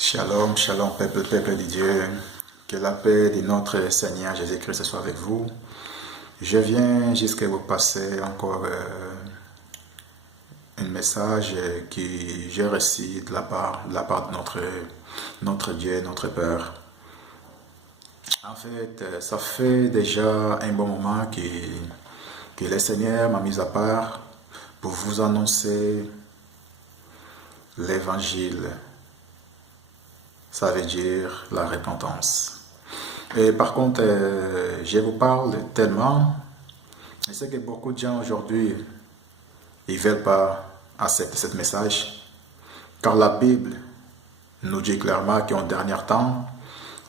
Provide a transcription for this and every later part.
Shalom, shalom, peuple de Dieu. Que la paix de notre Seigneur Jésus-Christ soit avec vous. Je viens jusqu'à vous passer encore un message que j'ai reçu de la part de notre Dieu, notre Père. En fait, ça fait déjà un bon moment que le Seigneur m'a mis à part pour vous annoncer l'évangile. Ça veut dire la repentance. Et par contre, je vous parle tellement, je sais que beaucoup de gens aujourd'hui, ils ne veulent pas accepter ce message, car la Bible nous dit clairement qu'en dernier temps,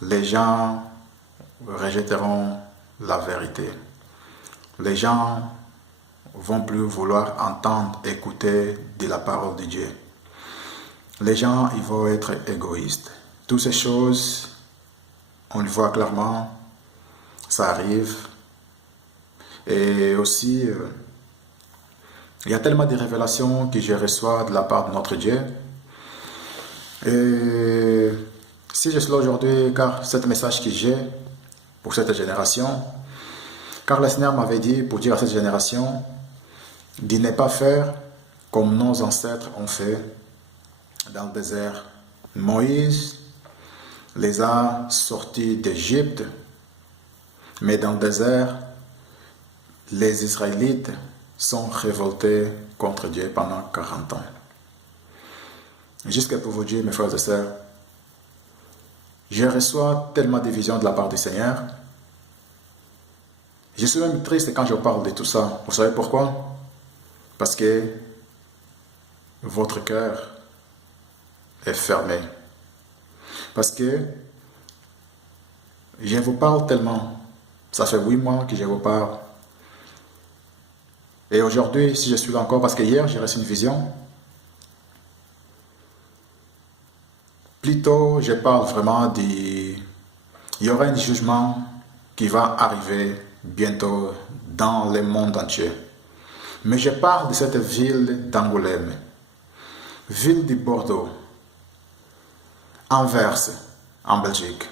les gens rejetteront la vérité. Les gens vont plus vouloir entendre, écouter de la parole de Dieu. Les gens, ils vont être égoïstes. Toutes ces choses, on le voit clairement, ça arrive. Et aussi, il y a tellement de révélations que je reçois de la part de notre Dieu. Et si je suis là aujourd'hui, car c'est un message que j'ai pour cette génération, car le Seigneur m'avait dit pour dire à cette génération de ne pas faire comme nos ancêtres ont fait dans le désert. Moïse les a sortis d'Égypte, mais dans le désert, les Israélites sont révoltés contre Dieu pendant 40 ans. Jusqu'à pour vous dire, mes frères et sœurs, je reçois tellement de visions de la part du Seigneur. Je suis même triste quand je parle de tout ça. Vous savez pourquoi? Parce que votre cœur est fermé. Parce que je vous parle tellement. Ça fait 8 mois que je vous parle. Et aujourd'hui, si je suis là encore, parce que hier, j'ai reçu une vision. Plutôt, je parle vraiment il y aura un jugement qui va arriver bientôt dans le monde entier. Mais je parle de cette ville d'Angoulême, ville de Bordeaux, Anvers, en Belgique.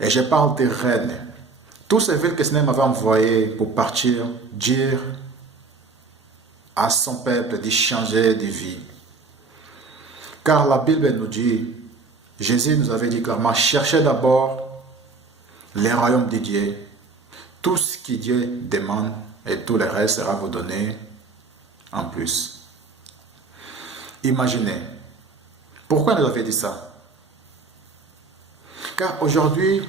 Et je parle de Rennes. Toutes ces villes que le Seigneur m'avait envoyées pour partir, dire à son peuple de changer de vie. Car la Bible nous dit, Jésus nous avait dit clairement, cherchez d'abord les royaumes de Dieu. Tout ce que Dieu demande et tout le reste sera vous donné en plus. Imaginez, pourquoi il nous avait dit ça? Car aujourd'hui,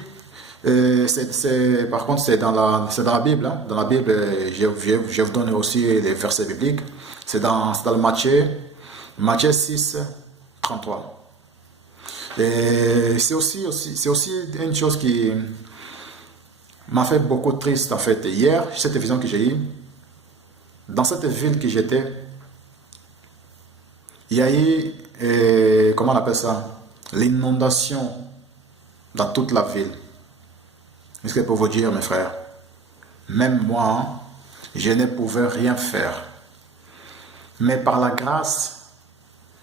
par contre, c'est dans la Bible. Hein. Dans la Bible, je vous donne aussi les versets bibliques. C'est dans le Matthieu 6, 33. Et c'est aussi une chose qui m'a fait beaucoup triste en fait. Hier, cette vision que j'ai eue, dans cette ville que j'étais, il y a eu, comment on appelle ça, l'inondation dans toute la ville. Est-ce que pour vous dire, mes frères, même moi, je ne pouvais rien faire. Mais par la grâce,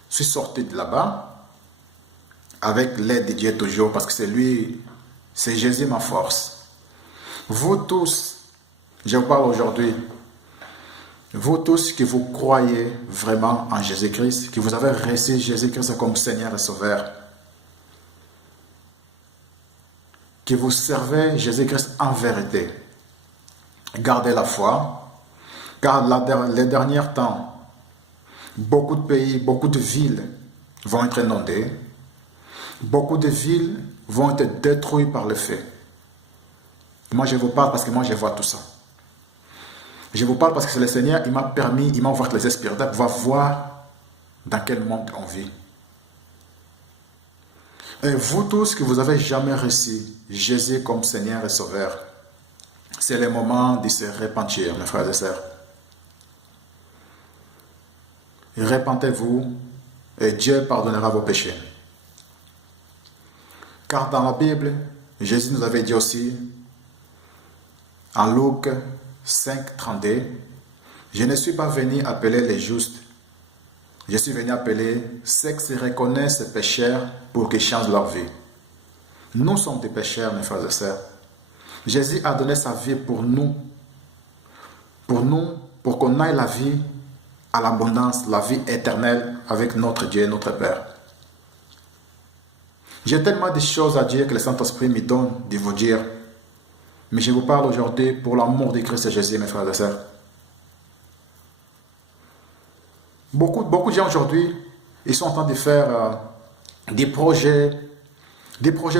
je suis sorti de là-bas, avec l'aide de Dieu toujours, parce que c'est lui, c'est Jésus ma force. Vous tous, je vous parle aujourd'hui, vous tous qui vous croyez vraiment en Jésus-Christ, que vous avez reçu Jésus-Christ comme Seigneur et Sauveur, que vous servez Jésus-Christ en vérité, gardez la foi, car les derniers temps, beaucoup de pays, beaucoup de villes vont être inondées, beaucoup de villes vont être détruites par le feu. Moi, je vous parle parce que moi, je vois tout ça. Je vous parle parce que c'est le Seigneur, il m'a permis, il m'a ouvert les esprits, va voir dans quel monde on vit. Et vous tous que vous avez jamais reçu Jésus comme Seigneur et Sauveur, c'est le moment de se repentir, mes frères et sœurs. Repentez-vous et Dieu pardonnera vos péchés. Car dans la Bible, Jésus nous avait dit aussi, en Luc 5, 32, je ne suis pas venu appeler les justes, Je suis venu appeler ceux qui reconnaissent pécheurs pour qu'ils changent leur vie. Nous sommes des pécheurs, mes frères et sœurs. Jésus a donné sa vie pour nous, pour qu'on aille la vie à l'abondance, la vie éternelle avec notre Dieu et notre Père. J'ai tellement de choses à dire que le Saint-Esprit me donne de vous dire. Mais je vous parle aujourd'hui pour l'amour de Christ Jésus, mes frères et sœurs. Beaucoup de gens aujourd'hui, ils sont en train de faire des projets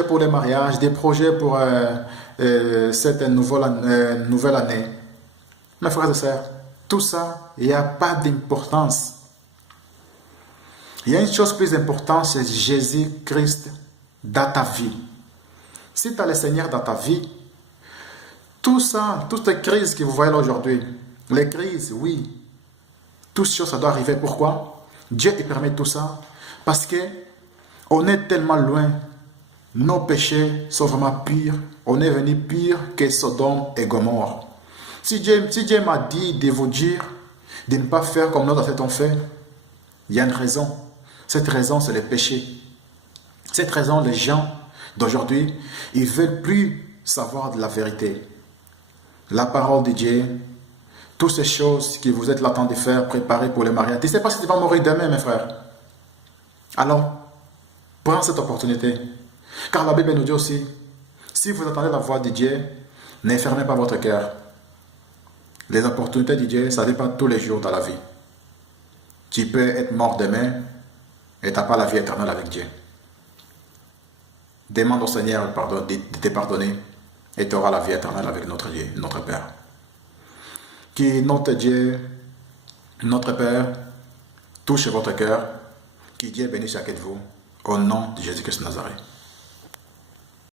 pour les mariages, des projets pour cette nouvelle année. Mes frères et sœurs, tout ça, il n'y a pas d'importance. Il y a une chose plus importante, c'est Jésus-Christ dans ta vie. Si tu as le Seigneur dans ta vie, tout ça, toutes les crises que vous voyez là aujourd'hui, les crises, oui, tout ça, ça doit arriver. Pourquoi? Dieu il permet tout ça parce que on est tellement loin. Nos péchés sont vraiment pires. On est venu pire que Sodome et Gomorrhe. Si Dieu m'a dit de vous dire de ne pas faire comme nos ancêtres ont fait, il y a une raison. Cette raison, c'est le péché. Cette raison, les gens d'aujourd'hui, ils ne veulent plus savoir de la vérité. La parole de Dieu, toutes ces choses que vous êtes là en train de faire, préparer pour le mariage. Tu ne sais pas si tu vas mourir demain, mes frères. Alors, prends cette opportunité. Car la Bible nous dit aussi, si vous attendez la voix de Dieu, ne fermez pas votre cœur. Les opportunités de Dieu, ça ne dépend tous les jours dans la vie. Tu peux être mort demain et tu n'as pas la vie éternelle avec Dieu. Demande au Seigneur de te pardonner et tu auras la vie éternelle avec notre Dieu, notre Père. Que notre Dieu, notre Père, touche votre cœur. Que Dieu bénisse chacun de vous. Au nom de Jésus-Christ de Nazareth.